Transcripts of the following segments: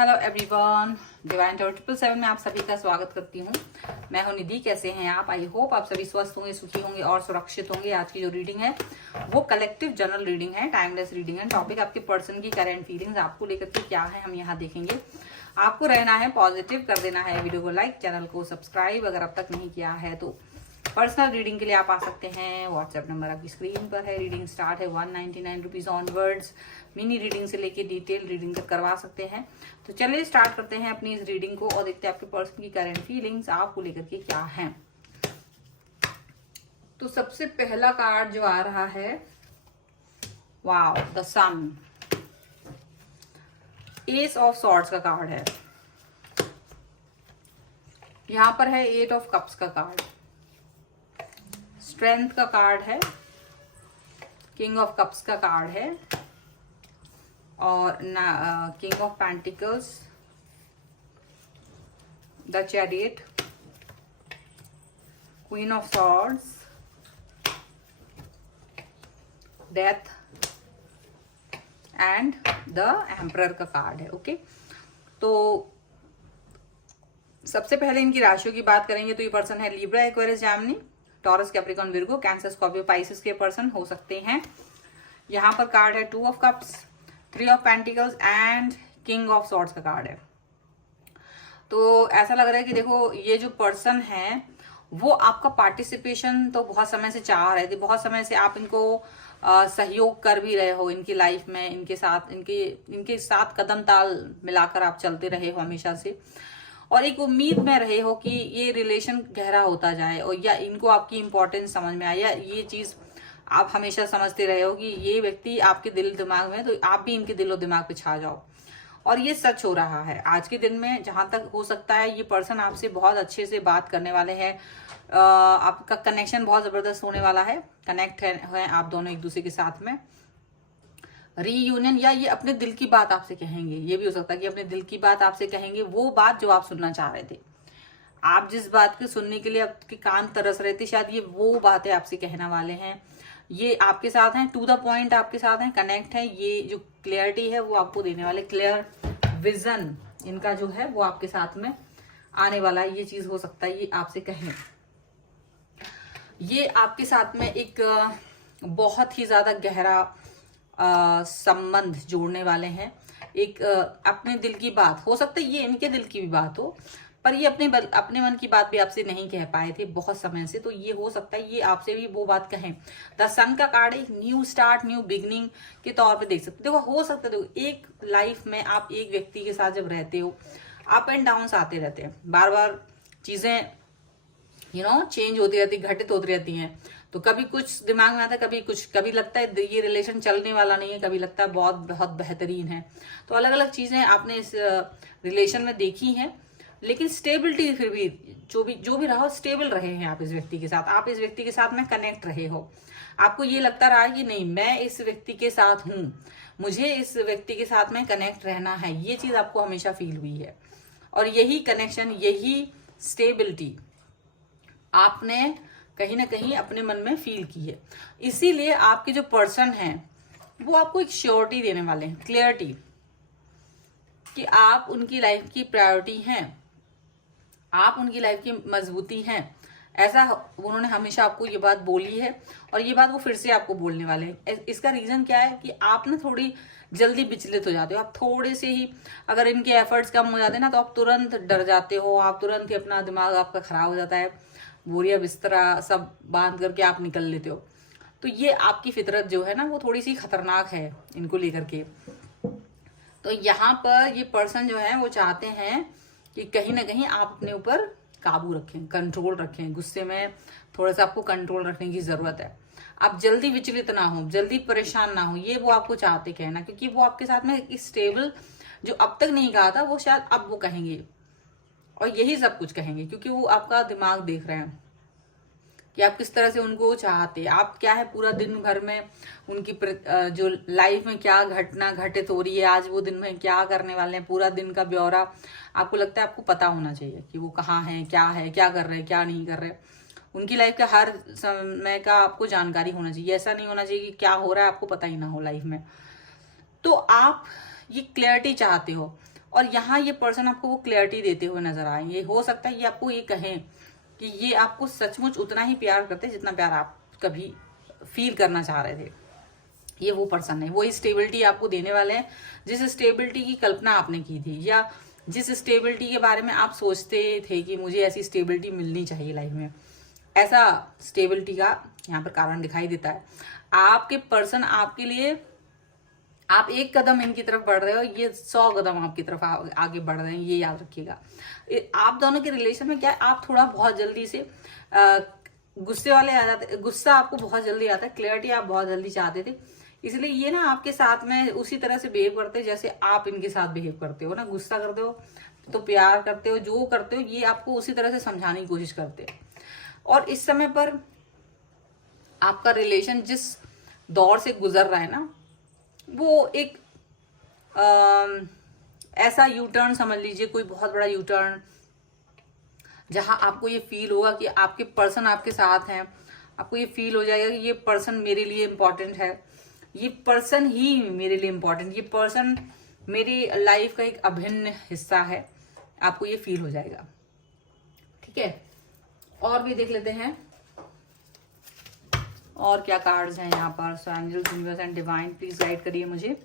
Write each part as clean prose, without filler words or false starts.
Hello everyone, divine tower 777 में आप सभी का स्वागत करती हूँ। मैं हूँ निधि। कैसे हैं आप? आई होप आप सभी स्वस्थ होंगे, सुखी होंगे और सुरक्षित होंगे। आज की जो रीडिंग है वो कलेक्टिव जनरल रीडिंग है, टाइमलेस रीडिंग है। टॉपिक आपके पर्सन की करंट फीलिंग्स आपको लेकर के क्या है हम यहाँ देखेंगे। आपको रहना है पॉजिटिव, कर देना है वीडियो को लाइक, चैनल को सब्सक्राइब अगर अब तक नहीं किया है तो। पर्सनल रीडिंग के लिए आप आ सकते हैं। व्हाट्सएप नंबर आपकी स्क्रीन पर है। रीडिंग स्टार्ट है 199 रुपीज ऑनवर्ड्स। मिनी रीडिंग से लेके डिटेल रीडिंग तक करवा सकते हैं। तो चलिए स्टार्ट करते हैं अपनी इस रीडिंग को और देखते हैं आपके पर्सन की करंट फीलिंग्स आपको लेकर के क्या है। तो सबसे पहला कार्ड जो आ रहा है, wow, the sun, ace of swords का कार्ड है। यहां पर है 8 ऑफ कप्स का कार्ड, स्ट्रेंथ का कार्ड है, किंग ऑफ कप्स का कार्ड है और king of pentacles, the chariot, queen of swords, death and the emperor का कार्ड है। ओके, तो सबसे पहले इनकी राशियों की बात करेंगे तो ये पर्सन है Libra, Aquarius, Jaimini, taurus, Capricorn, Virgo, cancer, Scorpio, Pisces के पर्सन हो सकते हैं। यहाँ पर कार्ड है 2 of cups, 3 of pentacles and king of swords का कार्ड है। तो ऐसा लग रहा है कि देखो, ये जो पर्सन है वो आपका पार्टिसिपेशन तो बहुत समय से चाह रहे थे। बहुत समय से आप इनको सहयोग कर भी रहे हो इनकी लाइफ में, इनके साथ कदम ताल मिलाकर आप चलते रहे हो हमेशा से, और एक उम्मीद में रहे हो कि ये रिलेशन गहरा होता जाए और या इनको आपकी इंपॉर्टेंस समझ में आए, या ये चीज आप हमेशा समझते रहे हो कि ये व्यक्ति आपके दिल दिमाग में, तो आप भी इनके दिलो दिमाग पे छा जाओ। और ये सच हो रहा है आज के दिन में। जहां तक हो सकता है ये पर्सन आपसे बहुत अच्छे से बात करने वाले हैं। आपका कनेक्शन बहुत जबरदस्त होने वाला है। कनेक्ट है आप दोनों एक दूसरे के साथ में। रीयूनियन, या ये अपने दिल की बात आपसे कहेंगे। ये भी हो सकता है कि अपने दिल की बात आपसे कहेंगे, वो बात जो आप सुनना चाह रहे थे। आप जिस बात को सुनने के लिए आपके कान तरस रहे थे, शायद ये वो बातें आपसे कहने वाले हैं। ये आपके साथ हैं, टू द पॉइंट आपके साथ हैं, कनेक्ट है। ये जो क्लियरिटी है वो आपको देने वाले, क्लियर विजन इनका जो है वो आपके साथ में आने वाला है। ये चीज हो सकता है ये आपसे कहें। ये आपके साथ में एक बहुत ही ज्यादा गहरा संबंध जोड़ने वाले हैं। एक अपने दिल की बात, हो सकता है ये इनके दिल की भी बात हो, पर ये अपने मन की बात भी आपसे नहीं कह पाए थे बहुत समय से। तो ये हो सकता है ये आपसे भी वो बात कहें। द सन का कार्ड एक न्यू स्टार्ट, न्यू बिगनिंग के तौर पे देख सकते हो। हो सकता है देखो, एक लाइफ में आप एक व्यक्ति के साथ जब रहते हो, अप एंड डाउन आते रहते हैं, बार बार चीजें चेंज होती रहती, घटित होती रहती हैं। तो कभी कुछ दिमाग में आता है, कभी कुछ, कभी लगता है ये रिलेशन चलने वाला नहीं है, कभी लगता है बहुत बहुत बेहतरीन है। तो अलग अलग चीजें आपने इस रिलेशन में देखी हैं, लेकिन स्टेबिलिटी फिर भी जो भी रहा, स्टेबल रहे हैं आप इस व्यक्ति के साथ। आप इस व्यक्ति के साथ में कनेक्ट रहे हो। आपको ये लगता रहा है कि नहीं, मैं इस व्यक्ति के साथ हूं, मुझे इस व्यक्ति के साथ में कनेक्ट रहना है। ये चीज आपको हमेशा फील हुई है, और यही कनेक्शन, यही स्टेबिलिटी आपने कहीं ना कहीं अपने मन में फील की है। इसीलिए आपके जो पर्सन हैं वो आपको एक श्योरिटी देने वाले हैं, क्लियरिटी, कि आप उनकी लाइफ की प्रायोरिटी हैं, आप उनकी लाइफ की मजबूती हैं। ऐसा उन्होंने हमेशा आपको ये बात बोली है, और ये बात वो फिर से आपको बोलने वाले हैं। इसका रीजन क्या है कि आप ना थोड़ी जल्दी विचलित हो जाते हो। आप थोड़े से ही अगर इनके एफर्ट्स कम हो जाते हैं ना, तो आप तुरंत डर जाते हो, आप तुरंत ही अपना दिमाग आपका खराब हो जाता है, बोरिया बिस्तरा सब बांध करके आप निकल लेते हो। तो ये आपकी फितरत जो है ना, वो थोड़ी सी खतरनाक है इनको लेकर के। तो यहाँ पर ये पर्सन जो है वो चाहते हैं कि कहीं ना कहीं आप अपने ऊपर काबू रखें, कंट्रोल रखें। गुस्से में थोड़ा सा आपको कंट्रोल रखने की जरूरत है। आप जल्दी विचलित ना हो, जल्दी परेशान ना हो, ये वो आपको चाहते कहना, क्योंकि वो आपके साथ में एक स्टेबल, जो अब तक नहीं कहा था वो शायद अब वो कहेंगे, और यही सब कुछ कहेंगे, क्योंकि वो आपका दिमाग देख रहे हैं कि आप किस तरह से उनको चाहते। आप क्या है, पूरा दिन भर में उनकी जो लाइफ में क्या घटना घटित हो रही है, आज वो दिन में क्या करने वाले हैं, पूरा दिन का ब्यौरा आपको लगता है आपको पता होना चाहिए कि वो कहाँ है, क्या कर रहे हैं, क्या नहीं कर रहे। उनकी लाइफ का हर समय का आपको जानकारी होना चाहिए। ऐसा नहीं होना चाहिए कि क्या हो रहा है आपको पता ही ना हो लाइफ में। तो आप ये क्लैरिटी चाहते हो, और यहाँ ये पर्सन आपको वो क्लैरिटी देते हुए नजर आएंगे। हो सकता है ये आपको ये कहें कि ये आपको सचमुच उतना ही प्यार करते हैं जितना प्यार आप कभी फील करना चाह रहे थे। ये वो पर्सन है, वही स्टेबिलिटी आपको देने वाले हैं जिस स्टेबिलिटी की कल्पना आपने की थी, या जिस स्टेबिलिटी के बारे में आप सोचते थे कि मुझे ऐसी स्टेबिलिटी मिलनी चाहिए लाइफ में। ऐसा स्टेबिलिटी का यहाँ पर कारण दिखाई देता है। आपके पर्सन आपके लिए, आप एक कदम इनकी तरफ बढ़ रहे हो, ये 100 कदम आपकी तरफ आगे बढ़ रहे हैं, ये याद रखिएगा। आप दोनों के रिलेशन में क्या है, आप थोड़ा बहुत जल्दी से गुस्से वाले आ जाते, गुस्सा आपको बहुत जल्दी आता है, क्लैरिटी आप बहुत जल्दी चाहते थे, इसलिए ये ना आपके साथ में उसी तरह से बिहेव करते हैं जैसे आप इनके साथ बिहेव करते हो ना। गुस्सा करते हो तो प्यार करते हो, जो करते हो ये आपको उसी तरह से समझाने की कोशिश करते हैं। और इस समय पर आपका रिलेशन जिस दौर से गुजर रहा है ना, वो एक ऐसा यू टर्न समझ लीजिए, कोई बहुत बड़ा यू टर्न, जहां आपको ये फील होगा कि आपके पर्सन आपके साथ हैं। आपको ये फील हो जाएगा कि ये पर्सन मेरे लिए इम्पोर्टेंट है, ये पर्सन ही मेरे लिए इम्पोर्टेंट, ये पर्सन मेरी लाइफ का एक अभिन्न हिस्सा है। आपको ये फील हो जाएगा, ठीक है। और भी देख लेते हैं और क्या कार्ड्स हैं यहाँ पर। So angels, universe and divine please guide करिए मुझे।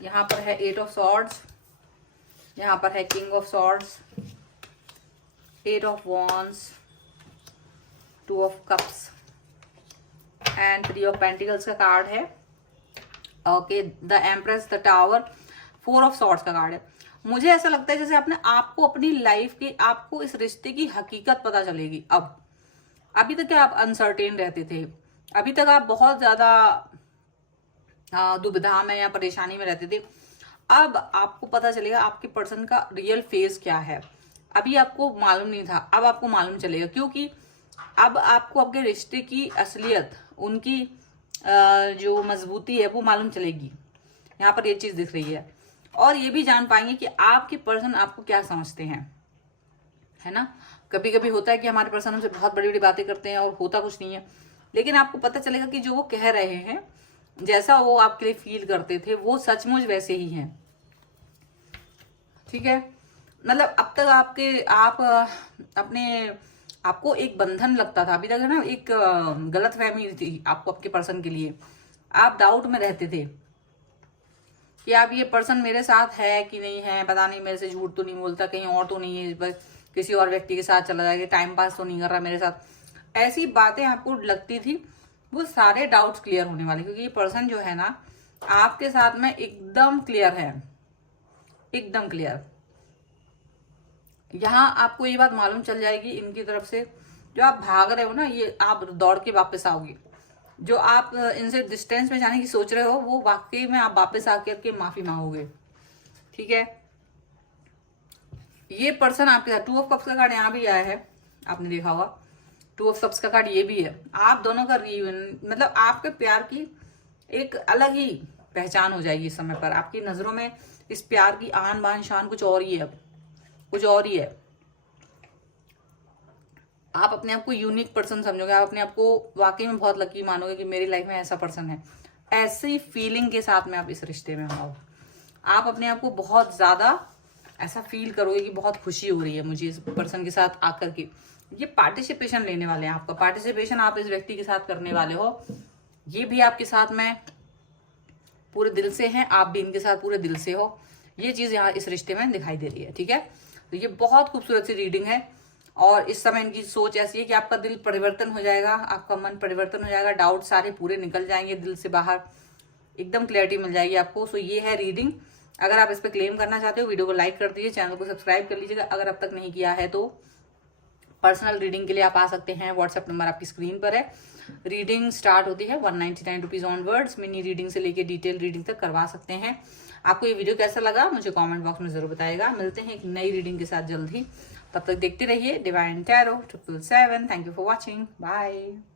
यहाँ पर है 8 ऑफ सॉर्ड्स, यहाँ पर है king of swords, 8 of wands, 2 of cups and 3 of pentacles का कार्ड है। Okay, the empress, the tower, 4 of swords का कार्ड है। मुझे ऐसा लगता है जैसे आपको अपनी लाइफ की, आपको इस रिश्ते की हकीकत पता चलेगी अब। अभी तक क्या आप अनसर्टेन रहते थे, अभी तक आप बहुत ज्यादा दुविधा में या परेशानी में रहते थे। अब आपको पता चलेगा आपके पर्सन का रियल फेस क्या है। अभी आपको मालूम नहीं था, अब आपको मालूम चलेगा, क्योंकि अब आपको आपके रिश्ते की असलियत, उनकी जो मजबूती है वो मालूम चलेगी। यहाँ पर ये चीज दिख रही है। और ये भी जान पाएंगे कि आपके पर्सन आपको क्या समझते हैं, है ना। कभी कभी होता है कि हमारे पर्सन हमसे बहुत बड़ी बड़ी बातें करते हैं और होता कुछ नहीं है, लेकिन आपको पता चलेगा कि जो वो कह रहे हैं, जैसा वो आपके लिए फील करते थे, वो सचमुच वैसे ही हैं, ठीक है। मतलब अब तक अपने आपको एक बंधन लगता था, अभी तक है ना, एक गलत फहमी थी आपको आपके पर्सन के लिए। आप डाउट में रहते थे कि आप ये पर्सन मेरे साथ है कि नहीं है, पता नहीं मेरे से झूठ तो नहीं बोलता, कहीं और तो नहीं है, किसी और व्यक्ति के साथ चला जाएगा, टाइम पास तो नहीं कर रहा मेरे साथ। ऐसी बातें आपको लगती थी, वो सारे डाउट्स क्लियर होने वाले, क्योंकि ये पर्सन जो है ना आपके साथ में एकदम क्लियर है, एकदम क्लियर। यहाँ आपको ये बात मालूम चल जाएगी इनकी तरफ से, जो आप भाग रहे हो ना, ये आप दौड़ के वापस आओगे। जो आप इनसे डिस्टेंस में जाने की सोच रहे हो, वो वाकई में आप वापस आकर के माफी मांगोगे, ठीक है। ये पर्सन आपके साथ, 2 ऑफ कप्स का कार्ड यहाँ भी आया है, आपने देखा होगा। 2 ऑफ कप्स का कार्ड ये भी है। आप दोनों का रियूनियन, मतलब आपके प्यार की एक अलग ही पहचान हो जाएगी इस समय पर। आपकी नजरों में इस प्यार की आन बान शान कुछ और ही है, कुछ और ही है। आप अपने आप को यूनिक पर्सन समझोगे, आप अपने आप को वाकई में बहुत लकी मानोगे कि मेरी लाइफ में ऐसा पर्सन है। ऐसी फीलिंग के साथ में आप इस रिश्ते में हो, आप अपने आप को बहुत ज्यादा ऐसा फील करोगे कि बहुत खुशी हो रही है मुझे इस पर्सन के साथ आकर के। ये पार्टिसिपेशन लेने वाले हैं, आपका पार्टिसिपेशन आप इस व्यक्ति के साथ करने वाले हो। ये भी आपके साथ में पूरे दिल से हैं, आप भी इनके साथ पूरे दिल से हो। ये चीज यहाँ इस रिश्ते में दिखाई दे रही है, ठीक है। तो ये बहुत खूबसूरत सी रीडिंग है। और इस समय इनकी सोच ऐसी है कि आपका दिल परिवर्तन हो जाएगा, आपका मन परिवर्तन हो जाएगा, डाउट सारे पूरे निकल जाएंगे दिल से बाहर, एकदम क्लैरिटी मिल जाएगी आपको। सो ये है रीडिंग। अगर आप इस पर क्लेम करना चाहते हो, वीडियो को लाइक कर दीजिए, चैनल को सब्सक्राइब कर लीजिएगा अगर अब तक नहीं किया है तो। पर्सनल रीडिंग के लिए आप आ सकते हैं, व्हाट्सएप नंबर आपकी स्क्रीन पर है। रीडिंग स्टार्ट होती है 199 रुपीज ऑनवर्ड्स। मिनी रीडिंग से लेके डिटेल रीडिंग तक करवा सकते हैं। आपको ये वीडियो कैसा लगा मुझे कमेंट बॉक्स में जरूर बताएगा। मिलते हैं एक नई रीडिंग के साथ जल्द ही, तब तक देखते रहिए divine tarot 777। Thank you for watching, bye.